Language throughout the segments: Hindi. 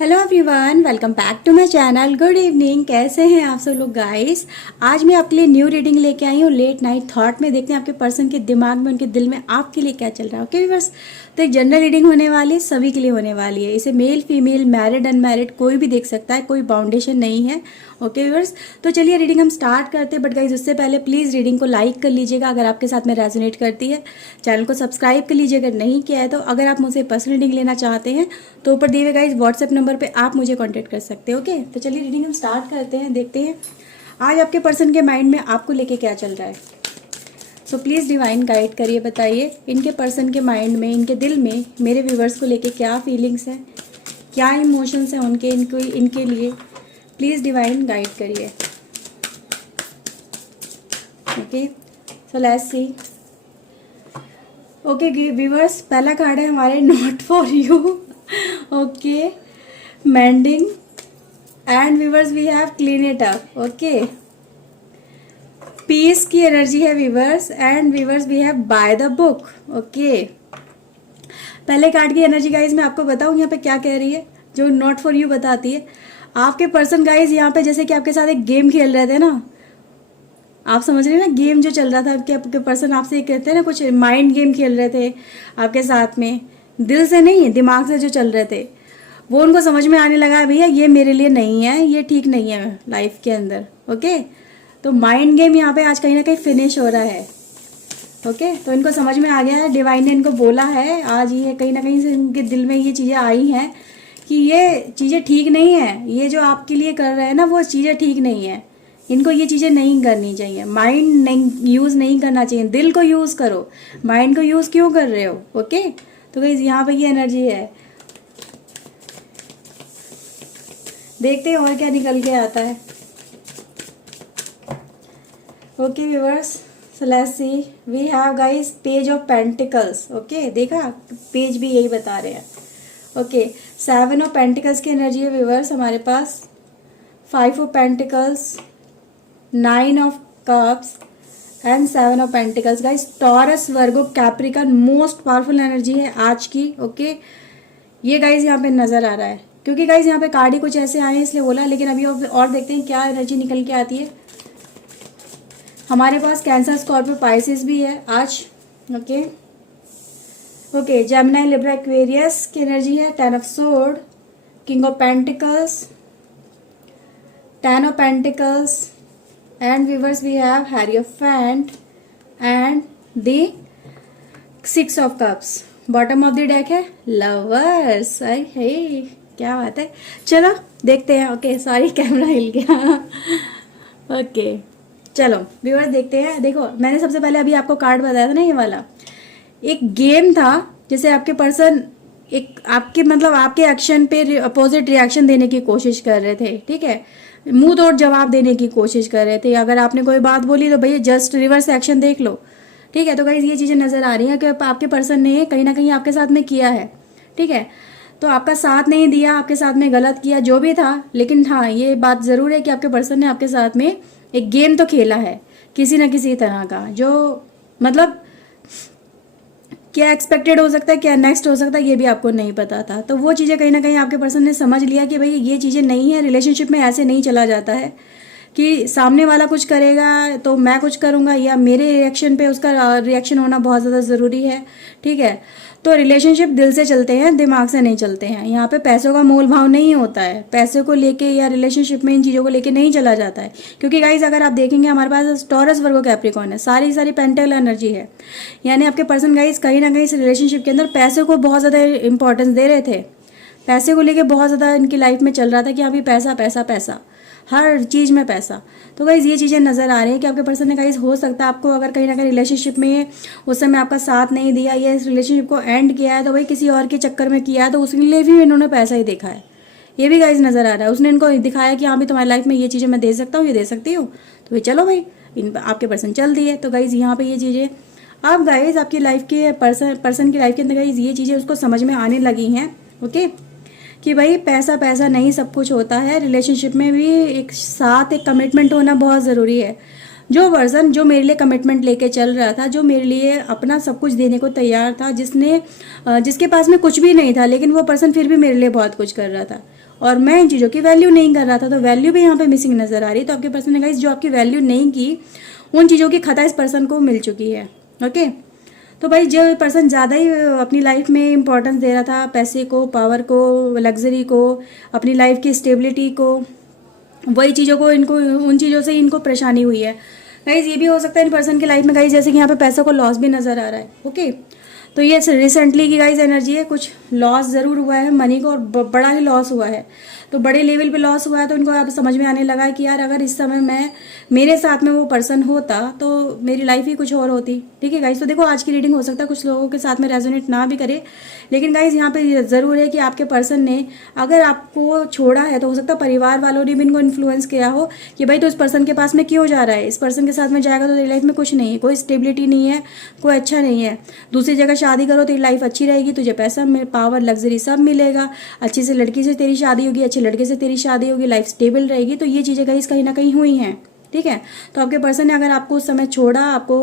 Hello everyone, welcome back to my channel. Good evening. कैसे हैं आप सब लोग गाइस। आज मैं आपके लिए न्यू रीडिंग लेके आई हूँ लेट नाइट थॉट में। देखते हैं आपके पर्सन के दिमाग में, उनके दिल में आपके लिए क्या चल रहा है। ओके व्यूअर्स, तो एक जनरल रीडिंग होने वाली है, सभी के लिए होने वाली है। इसे मेल फीमेल मैरिड अनमैरिड कोई भी देख सकता है, कोई बाउंडेशन नहीं है। ओके व्यूअर्स, तो चलिए रीडिंग हम स्टार्ट करते हैं। बट गाइज उससे पहले प्लीज़ रीडिंग को लाइक कर लीजिएगा अगर आपके साथ में रेजोनेट करती है। चैनल को सब्सक्राइब कर लीजिए अगर नहीं किया है तो। अगर आप मुझसे पर्सनल रीडिंग लेना चाहते हैं तो ऊपर दिए हुए गाइज व्हाट्सएप नंबर पे आप मुझे कांटेक्ट कर सकते हैं। ओके, तो चलिए रीडिंग हम स्टार्ट करते हैं। देखते हैं आज आपके पर्सन के माइंड में आपको लेके क्या चल रहा है। सो प्लीज़ डिवाइन गाइड करिए, बताइए इनके पर्सन के माइंड में, इनके दिल में मेरे व्यूवर्स को लेके क्या फीलिंग्स हैं, क्या इमोशंस हैं उनके इनके लिए। प्लीज़ डिवाइन गाइड करिए। Okay, so let's see. Okay viewers, पहला कार्ड है हमारे not for you. Okay, mending and viewers we have clean it up. Okay, peace की एनर्जी है viewers and viewers we have by the book. Okay, पहले कार्ड की एनर्जी गाइज मैं आपको बताऊं यहाँ पे क्या कह रही है, जो नॉट फॉर यू बताती है। आपके पर्सन गाइज यहाँ पे जैसे कि आपके साथ एक गेम खेल रहे थे ना, आप समझ रहे हैं ना, गेम जो चल रहा था कि आपके पर्सन आपसे कहते हैं ना, कुछ माइंड गेम खेल रहे थे आपके साथ में, दिल से नहीं दिमाग से जो चल रहे थे, वो उनको समझ में आने लगा है भैया ये मेरे लिए नहीं है, ये ठीक नहीं है लाइफ के अंदर। ओके, तो माइंड गेम यहाँ पे आज कहीं ना कहीं फिनिश हो रहा है। ओके, तो इनको समझ में आ गया है, डिवाइन ने इनको बोला है आज, ये कहीं ना कहीं से इनके दिल में ये चीज़ें आई हैं कि ये चीज़ें ठीक नहीं है, ये जो आपके लिए कर रहे हैं ना वो चीज़ें ठीक नहीं है, इनको ये चीज़ें नहीं करनी चाहिए। माइंड नहीं यूज़ नहीं करना चाहिए, दिल को यूज़ करो, माइंड को यूज़ क्यों कर रहे हो। ओके, तो गाइस यहाँ पे ये एनर्जी है। देखते हैं और क्या निकल के आता है। Okay viewers, so let's see. We have guys page of pentacles. Okay, देखा पेज भी यही बता रहे हैं। ओके, 7 ऑफ पेंटिकल्स की एनर्जी है व्यूअर्स हमारे पास, 5 of pentacles, 9 of cups and 7 of pentacles. Guys Taurus Virgo Capricorn most powerful energy है आज की। ओके, ये गाइस यहाँ पे नजर आ रहा है, क्योंकि गाइस यहाँ पे कार्ड ही कुछ ऐसे आए हैं इसलिए बोला। लेकिन अभी और देखते हैं क्या एनर्जी निकल के आती है। हमारे पास कैंसर, स्कॉर्पियो, पाइसेस भी है आज। Okay okay, Gemini, Libra, Aquarius की एनर्जी है। 10 of sword, king of pentacles, 10 of pentacles and viewers we have hierophant and the 6 of cups. Bottom of the deck है लवर्स। आई हे, क्या बात है। चलो देखते हैं। ओके सॉरी, कैमरा हिल गया। ओके चलो व्यूअर्स देखते हैं। देखो मैंने सबसे पहले अभी आपको कार्ड बताया था ना, ये वाला एक गेम था, जैसे आपके पर्सन एक आपके मतलब आपके एक्शन पे अपोजिट रिएक्शन देने की कोशिश कर रहे थे। ठीक है, मुंह तोड़ जवाब देने की कोशिश कर रहे थे। अगर आपने कोई बात बोली तो भैया जस्ट रिवर्स एक्शन देख लो। ठीक है, तो गाइस ये चीज़ें नज़र आ रही हैं कि आपके पर्सन ने कहीं ना कहीं आपके साथ में किया है। ठीक है, तो आपका साथ नहीं दिया, आपके साथ में गलत किया, जो भी था। लेकिन हाँ, ये बात ज़रूर है कि आपके पर्सन ने आपके साथ में एक गेम तो खेला है किसी न किसी तरह का, जो मतलब क्या एक्सपेक्टेड हो सकता है, क्या नेक्स्ट हो सकता है, ये भी आपको नहीं पता था। तो वो चीज़ें कहीं ना कहीं आपके पर्सन ने समझ लिया कि भाई ये चीज़ें नहीं है। रिलेशनशिप में ऐसे नहीं चला जाता है कि सामने वाला कुछ करेगा तो मैं कुछ करूँगा, या मेरे रिएक्शन पे उसका रिएक्शन होना बहुत ज़्यादा ज़रूरी है। ठीक है, तो रिलेशनशिप दिल से चलते हैं, दिमाग से नहीं चलते हैं। यहाँ पे पैसों का मोल भाव नहीं होता है, पैसे को लेके या रिलेशनशिप में इन चीज़ों को लेके नहीं चला जाता है। क्योंकि गाइज अगर आप देखेंगे हमारे पास टॉरस वर्गो कैप्रिकॉर्न है, सारी पेंटल एनर्जी है। यानी आपके पर्सन गाइज कहीं ना कहीं इस रिलेशनशिप के अंदर पैसे को बहुत ज़्यादा इंपॉर्टेंस दे रहे थे, पैसे को लेके बहुत ज़्यादा इनकी लाइफ में चल रहा था कि हाँ भी पैसा पैसा पैसा, हर चीज़ में पैसा। तो गाइज ये चीज़ें नज़र आ रही है कि आपके पर्सन ने गाइज हो सकता है आपको अगर कहीं ना कहीं रिलेशनशिप में उस समय आपका साथ नहीं दिया, या इस रिलेशनशिप को एंड किया है तो भाई किसी और के चक्कर में किया है, तो उसके लिए भी इन्होंने पैसा ही देखा है। ये भी गाइज नज़र आ रहा है, उसने इनको दिखाया कि हाँ भी तुम्हारी लाइफ में ये चीज़ें मैं दे सकता हूँ, ये दे सकती हूँ, तो भाई चलो भाई इन आपके पर्सन चल दिए। तो गाइज यहाँ पे ये चीज़ें अब गाइज आपकी लाइफ के पर्सन की लाइफ के अंदर गाइज ये चीज़ें उसको समझ में आने लगी हैं। ओके, कि भाई पैसा पैसा नहीं सब कुछ होता है, रिलेशनशिप में भी एक साथ एक कमिटमेंट होना बहुत ज़रूरी है। जो पर्सन जो मेरे लिए कमिटमेंट लेके चल रहा था, जो मेरे लिए अपना सब कुछ देने को तैयार था, जिसके पास में कुछ भी नहीं था, लेकिन वो पर्सन फिर भी मेरे लिए बहुत कुछ कर रहा था और मैं इन चीज़ों की वैल्यू नहीं कर रहा था, तो वैल्यू भी यहाँ पे मिसिंग नजर आ रही है। तो आपके पर्सन ने गाइस जो आपकी वैल्यू नहीं की, उन चीज़ों की खता इस पर्सन को मिल चुकी है। ओके, तो भाई जो पर्सन ज़्यादा ही अपनी लाइफ में इंपॉर्टेंस दे रहा था पैसे को, पावर को, लग्जरी को, अपनी लाइफ की स्टेबिलिटी को, वही चीज़ों को इनको, उन चीज़ों से इनको परेशानी हुई है। गाइज ये भी हो सकता है इन पर्सन की लाइफ में गाइज जैसे कि यहाँ पे पैसों को लॉस भी नज़र आ रहा है। ओके, तो ये रिसेंटली की गाइज एनर्जी है, कुछ लॉस ज़रूर हुआ है मनी को, और बड़ा ही लॉस हुआ है। तो बड़े लेवल पे लॉस हुआ है, तो उनको अब समझ में आने लगा है कि यार अगर इस समय मेरे साथ में वो पर्सन होता तो मेरी लाइफ ही कुछ और होती। ठीक है गाइज, तो देखो आज की रीडिंग हो सकता है कुछ लोगों के साथ में रेजोनेट ना भी करे, लेकिन गाइज यहाँ पे ज़रूर है कि आपके पर्सन ने अगर आपको छोड़ा है तो हो सकता है परिवार वालों ने भी इनको इन्फ्लुएंस किया हो कि भाई तो इस पर्सन के पास में क्यों जा रहा है, इस पर्सन के साथ में जाएगा तो तेरी लाइफ में कुछ नहीं है, कोई स्टेबिलिटी नहीं है, कोई अच्छा नहीं है, दूसरी जगह शादी करो तेरी लाइफ अच्छी रहेगी, तुझे पैसा, पावर, लग्जरी सब मिलेगा, अच्छी से लड़की से तेरी शादी होगी, अच्छे लड़के से तेरी शादी होगी, लाइफ स्टेबल रहेगी। तो ये चीज़ें गाइस कहीं ना कहीं हुई हैं। ठीक है, तो आपके पर्सन ने अगर आपको उस समय छोड़ा, आपको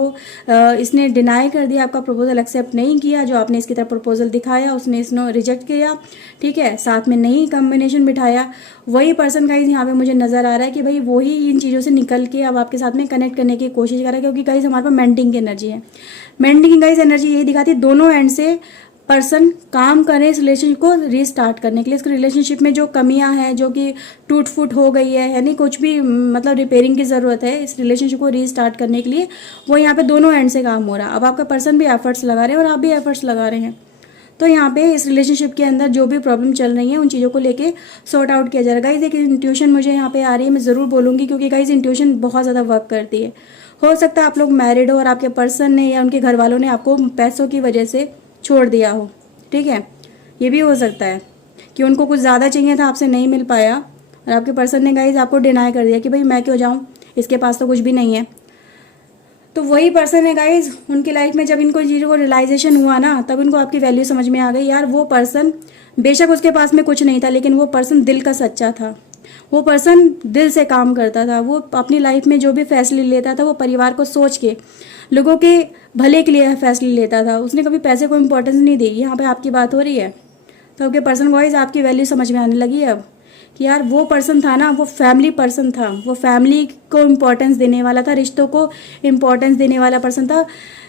इसने डिनाई कर दिया, आपका प्रपोजल एक्सेप्ट नहीं किया, जो आपने इसकी तरफ प्रपोजल दिखाया उसने इसने रिजेक्ट किया, ठीक है, साथ में नहीं कॉम्बिनेशन बिठाया, वही पर्सन गाइज यहाँ पे मुझे नजर आ रहा है कि भाई वही इन चीज़ों से निकल के अब आपके साथ में कनेक्ट करने की कोशिश कर रहा है, क्योंकि गाइज हमारे पास मेंडिंग की एनर्जी है। मेंडिंग गाइज एनर्जी यही दिखाती है दोनों एंड से पर्सन काम करें इस रिलेशनशिप को रीस्टार्ट करने के लिए। इस रिलेशनशिप में जो कमियां हैं, जो कि टूट फूट हो गई है, यानी कुछ भी मतलब रिपेयरिंग की ज़रूरत है इस रिलेशनशिप को रीस्टार्ट करने के लिए, वो यहाँ पे दोनों एंड से काम हो रहा है। अब आपका पर्सन भी एफर्ट्स लगा रहे हैं और आप भी एफर्ट्स लगा रहे हैं, तो यहाँ पे इस रिलेशनशिप के अंदर जो भी प्रॉब्लम चल रही है उन चीज़ों को लेके सॉर्ट आउट किया जा रहा है। गाइज एक इंट्यूशन मुझे यहाँ पे आ रही है, मैं ज़रूर बोलूँगी, क्योंकि गाइज इंट्यूशन बहुत ज़्यादा वर्क करती है। हो सकता है आप लोग मैरिड हो और आपके पर्सन ने या उनके घर वालों ने आपको पैसों की वजह से छोड़ दिया हो। ठीक है, ये भी हो सकता है कि उनको कुछ ज़्यादा चाहिए था, आपसे नहीं मिल पाया, और आपके पर्सन ने गाइज आपको डिनाई कर दिया कि भाई मैं क्यों जाऊँ, इसके पास तो कुछ भी नहीं है। तो वही पर्सन है गाइज, उनकी लाइफ में जब इनको चीज़ों को रियलाइजेशन हुआ ना, तब इनको आपकी वैल्यू समझ में आ गई। यार वो पर्सन बेशक उसके पास में कुछ नहीं था, लेकिन वो पर्सन दिल का सच्चा था, वो पर्सन दिल से काम करता था, वो अपनी लाइफ में जो भी फैसले लेता था वो परिवार को सोच के, लोगों के भले के लिए फैसले लेता था, उसने कभी पैसे को इम्पोर्टेंस नहीं दी। यहाँ पे आपकी बात हो रही है, तो आपके पर्सन वाइज आपकी वैल्यू समझ में आने लगी है अब कि यार वो पर्सन था ना, वो फैमिली पर्सन था, वो फैमिली को इम्पोर्टेंस देने वाला था, रिश्तों को इम्पोर्टेंस देने वाला पर्सन था,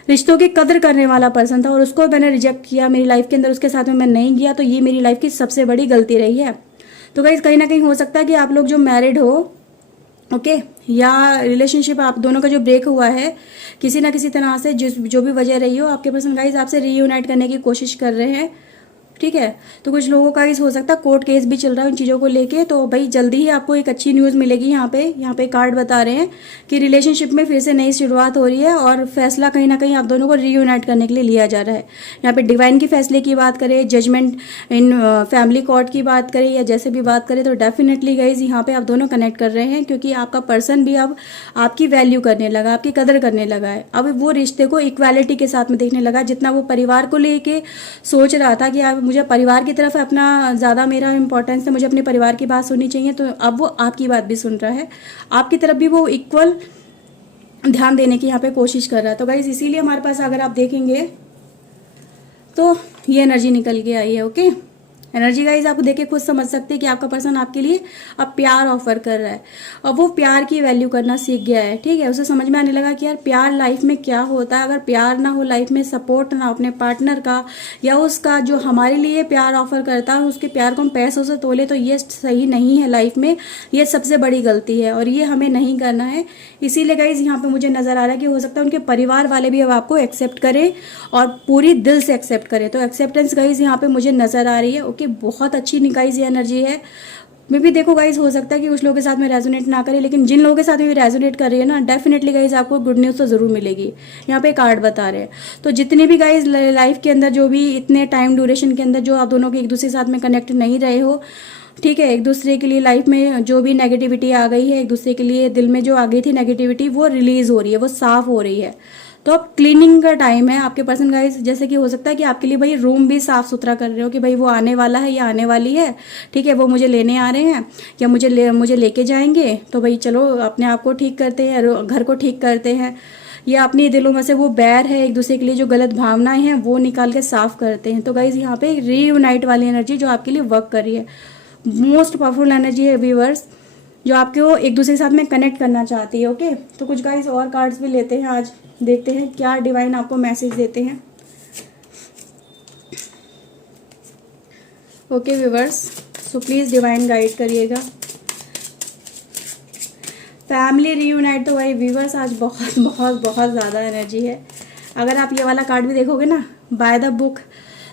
रिश्तों की कदर करने वाला पर्सन था, और उसको मैंने रिजेक्ट किया मेरी लाइफ के अंदर, उसके साथ में मैं नहीं गया, तो ये मेरी लाइफ की सबसे बड़ी गलती रही है। तो गाइस कहीं ना कहीं हो सकता है कि आप लोग जो मैरिड हो, ओके, या रिलेशनशिप आप दोनों का जो ब्रेक हुआ है किसी ना किसी तरह से, जो भी वजह रही हो, आपके पर्सन गाइस आपसे रीयूनाइट करने की कोशिश कर रहे हैं। ठीक है, तो कुछ लोगों का इस हो सकता है कोर्ट केस भी चल रहा है उन चीज़ों को लेके, तो भाई जल्दी ही आपको एक अच्छी न्यूज़ मिलेगी। यहाँ पे कार्ड बता रहे हैं कि रिलेशनशिप में फिर से नई शुरुआत हो रही है और फैसला कहीं ना कहीं आप दोनों को रीयूनाइट करने के लिए लिया जा रहा है। यहाँ पे डिवाइन की फैसले की बात करें, जजमेंट इन फैमिली कोर्ट की बात करें, या जैसे भी बात करें, तो डेफिनेटली गाइज यहाँ पे आप दोनों कनेक्ट कर रहे हैं, क्योंकि आपका पर्सन भी अब आपकी वैल्यू करने लगा, आपकी कदर करने लगा है। अब वो रिश्ते को इक्वालिटी के साथ में देखने लगा, जितना वो परिवार को लेके सोच रहा था कि आप मुझे परिवार की तरफ अपना ज़्यादा मेरा इंपॉर्टेंस है, मुझे अपने परिवार की बात सुननी चाहिए, तो अब वो आपकी बात भी सुन रहा है, आपकी तरफ भी वो इक्वल ध्यान देने की यहाँ पे कोशिश कर रहा है। तो गाइज इसीलिए हमारे पास अगर आप देखेंगे तो ये एनर्जी निकल के आई है। ओके, एनर्जी गाइज आप देख के खुद समझ सकते हैं कि आपका पर्सन आपके लिए अब प्यार ऑफर कर रहा है, अब वो प्यार की वैल्यू करना सीख गया है। ठीक है, उसे समझ में आने लगा कि यार प्यार लाइफ में क्या होता है, अगर प्यार ना हो लाइफ में, सपोर्ट ना हो अपने पार्टनर का या उसका जो हमारे लिए प्यार ऑफर करता है, उसके प्यार को हम पैसों से तोले, तो ये सही नहीं है लाइफ में, ये सबसे बड़ी गलती है और ये हमें नहीं करना है। इसीलिए गाइज यहाँ पे मुझे नजर आ रहा है कि हो सकता है उनके परिवार वाले भी अब आपको एक्सेप्ट करें और पूरी दिल से एक्सेप्ट करें। तो एक्सेप्टेंस गाइज यहाँ पे मुझे नजर आ रही है। ओके, बहुत अच्छी गाइज ये एनर्जी है। मे भी देखो गाइज हो सकता है कि कुछ लोगों के साथ में रेजोनेट ना करे, लेकिन जिन लोगों के साथ में रेजोनेट कर रही है ना, डेफिनेटली गाइज आपको गुड न्यूज़ तो जरूर मिलेगी। यहाँ पे कार्ड बता रहे हैं, तो जितने भी गाइज लाइफ के अंदर जो भी इतने टाइम ड्यूरेशन के अंदर जो आप दोनों के एक दूसरे के साथ में कनेक्ट नहीं रहे हो, ठीक है, एक दूसरे के लिए लाइफ में जो भी नेगेटिविटी आ गई है, एक दूसरे के लिए दिल में जो आ गई थी नेगेटिविटी, वो रिलीज हो रही है, वो साफ हो रही है। तो अब क्लीनिंग का टाइम है आपके पर्सन गाइस। जैसे कि हो सकता है कि आपके लिए भाई रूम भी साफ सुथरा कर रहे हो कि भाई वो आने वाला है या आने वाली है, ठीक है, वो मुझे लेने आ रहे हैं या मुझे लेके जाएंगे, तो भाई चलो अपने आप को ठीक करते हैं, घर को ठीक करते हैं, या अपने दिलों में से वो बैर है एक दूसरे के लिए, जो गलत भावनाएं हैं वो निकाल के साफ करते हैं। तो गाइज यहाँ पे रीयूनाइट वाली एनर्जी जो आपके लिए वर्क कर रही है, मोस्ट पावरफुल एनर्जी है व्यूअर्स, जो आपको एक दूसरे के साथ में कनेक्ट करना चाहती है। ओके, तो कुछ गाइज और कार्ड्स भी लेते हैं आज, देखते हैं क्या डिवाइन आपको मैसेज देते हैं। Okay viewers, so please divine guide करिएगा। फैमिली रीयूनाइट, तो भाई व्यूअर्स आज बहुत बहुत बहुत ज़्यादा एनर्जी है। अगर आप ये वाला कार्ड भी देखोगे ना, बाय द बुक,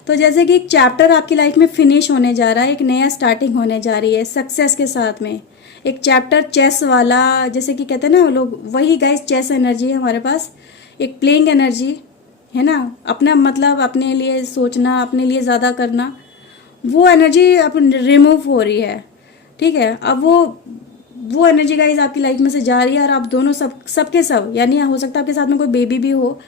तो जैसे कि एक चैप्टर आपकी लाइफ में फिनिश होने जा रहा है, एक नया स्टार्टिंग होने जा रही है सक्सेस के साथ में। एक चैप्टर चेस वाला, जैसे कि कहते हैं ना लोग, वही गाइस चेस एनर्जी है हमारे पास, एक प्लेइंग एनर्जी है ना, अपना मतलब अपने लिए सोचना, अपने लिए ज़्यादा करना, वो एनर्जी अब रिमूव हो रही है, ठीक है। अब वो एनर्जी गाइज आपकी लाइफ में से जा रही है, और आप दोनों सबके सब, यानी हो सकता है आपके साथ में कोई बेबी भी हो,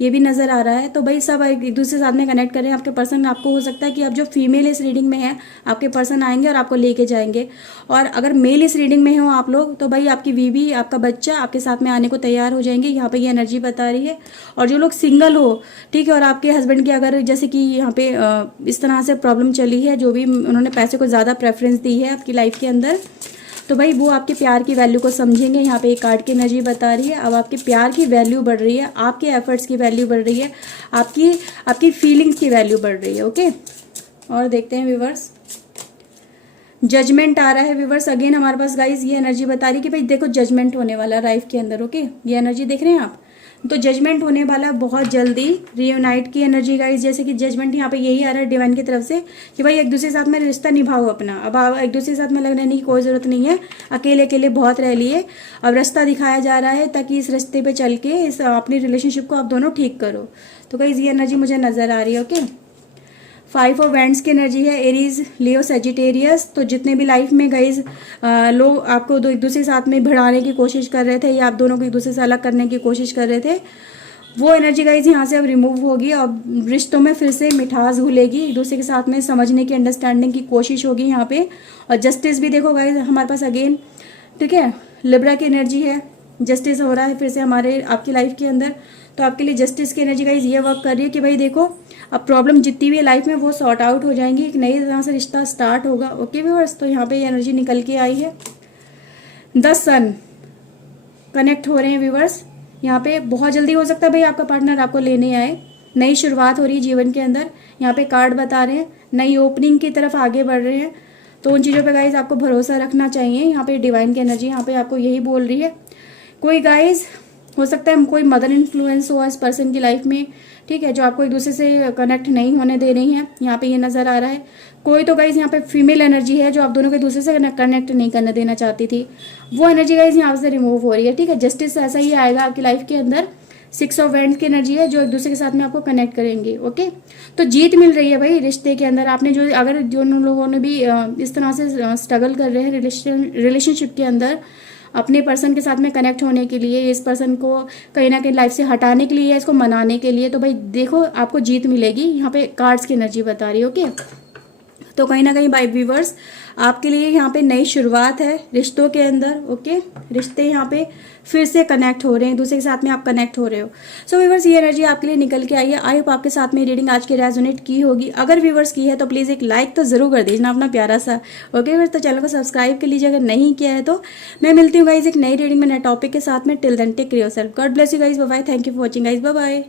ये भी नजर आ रहा है। तो भाई सब एक दूसरे साथ में कनेक्ट करें। आपके पर्सन, आपको हो सकता है कि आप जो फीमेल इस रीडिंग में है, आपके पर्सन आएंगे और आपको लेके जाएंगे, और अगर मेल इस रीडिंग में हो आप लोग, तो भाई आपकी बीवी, आपका बच्चा आपके साथ में आने को तैयार हो जाएंगे, यहाँ पे ये एनर्जी बता रही है। और जो लोग सिंगल हो, ठीक है, और आपके हस्बैंड की अगर जैसे कि यहाँ पे इस तरह से प्रॉब्लम चली है, जो भी उन्होंने पैसे को ज़्यादा प्रेफरेंस दी है आपकी लाइफ के अंदर, तो भाई वो आपके प्यार की वैल्यू को समझेंगे। यहाँ पे एक कार्ड की एनर्जी बता रही है, अब आपके प्यार की वैल्यू बढ़ रही है, आपके एफर्ट्स की वैल्यू बढ़ रही है, आपकी फीलिंग्स की वैल्यू बढ़ रही है। ओके, और देखते हैं व्यूवर्स, जजमेंट आ रहा है व्यूवर्स। अगेन हमारे पास गाइज ये एनर्जी बता रही है कि भाई देखो जजमेंट होने वाला है लाइफ के अंदर। ओके, ये एनर्जी देख रहे हैं आप, तो जजमेंट होने वाला है बहुत जल्दी। रीयूनाइट की एनर्जी गाइज, जैसे कि जजमेंट यहाँ पे यही आ रहा है डिवाइन की तरफ से कि भाई एक दूसरे के साथ में रिश्ता निभाओ अपना। अब आप एक दूसरे के साथ में लगने की कोई ज़रूरत नहीं है, अकेले अकेले बहुत रह लिए, अब रास्ता दिखाया जा रहा है ताकि इस रास्ते पे चल के इस अपनी रिलेशनशिप को आप दोनों ठीक करो। तो गाइज ये एनर्जी मुझे नज़र आ रही है। ओके, 5 ऑफ वैंड्स की एनर्जी है, एरीज, लियो, सेजिटेरियस। तो जितने भी लाइफ में गाइज लोग आपको एक दूसरे के साथ में भिड़ाने की कोशिश कर रहे थे, या आप दोनों को एक दूसरे से अलग करने की कोशिश कर रहे थे, वो एनर्जी गाइज यहाँ से अब रिमूव होगी। अब रिश्तों में फिर से मिठास घुलेगी, एक दूसरे के साथ में समझने की, अंडरस्टैंडिंग की कोशिश होगी यहाँ पे। और जस्टिस भी देखो गाइज हमारे पास अगेन, ठीक है, लिब्रा की एनर्जी है, जस्टिस हो रहा है फिर से हमारे आपकी लाइफ के अंदर। तो आपके लिए जस्टिस की एनर्जी गाइज ये वर्क कर रही है कि भाई देखो अब प्रॉब्लम जितनी भी है लाइफ में वो सॉर्ट आउट हो जाएंगी, एक नई तरह से रिश्ता स्टार्ट होगा। ओके व्यूअर्स, तो यहाँ पे ये एनर्जी निकल के आई है। 10 सन कनेक्ट हो रहे हैं व्यूअर्स, यहाँ पे बहुत जल्दी हो सकता है भाई आपका पार्टनर आपको लेने आए, नई शुरुआत हो रही है जीवन के अंदर। यहाँ पे कार्ड बता रहे हैं नई ओपनिंग की तरफ आगे बढ़ रहे हैं, तो उन चीज़ों पे गाइज आपको भरोसा रखना चाहिए। यहाँ पे डिवाइन की एनर्जी यहाँ पे आपको यही बोल रही है। कोई गाइज हो सकता है कोई मदर इन्फ्लुएंस हो इस पर्सन की लाइफ में, ठीक है, जो आपको एक दूसरे से कनेक्ट नहीं होने दे रही है, यहाँ पे ये नज़र आ रहा है। कोई तो गाइज यहाँ पे फीमेल एनर्जी है जो आप दोनों को एक दूसरे से कनेक्ट नहीं करने देना चाहती थी, वो एनर्जी गाइज यहाँ से रिमूव हो रही है, ठीक है। जस्टिस ऐसा ही आएगा आपकी लाइफ के अंदर। 6 ऑफ वैंड्स की एनर्जी है जो एक दूसरे के साथ में आपको कनेक्ट करेंगे। ओके, तो जीत मिल रही है भाई रिश्ते के अंदर। आपने जो, अगर दोनों लोगों ने भी इस तरह से स्ट्रगल कर रहे हैं रिलेशनशिप के अंदर, अपने पर्सन के साथ में कनेक्ट होने के लिए, इस पर्सन को कहीं ना कहीं लाइफ से हटाने के लिए या इसको मनाने के लिए, तो भाई देखो आपको जीत मिलेगी। यहाँ पे कार्ड्स की एनर्जी बता रही है। ओके, तो कहीं ना कहीं बाय व्यूवर्स आपके लिए यहाँ पे नई शुरुआत है रिश्तों के अंदर। ओके, रिश्ते यहाँ पे फिर से कनेक्ट हो रहे हैं, एक दूसरे के साथ में आप कनेक्ट हो रहे हो। सो व्यूवर्स ये एनर्जी आपके लिए निकल के आई है। आई होप आपके साथ में रीडिंग आज की रेजोनेट की होगी। अगर व्यूवर्स की है तो प्लीज़ एक लाइक तो जरूर कर दीजिए अपना प्यारा सा। ओके व्यूवर्स, तो चैनल को सब्सक्राइब कर लीजिए अगर नहीं किया है तो। मैं मिलती हूँ गाइज एक नई रीडिंग में नए टॉपिक के साथ में। Till then take care yourself, God bless you guys, bye bye, thank you for watching guys, bye bye.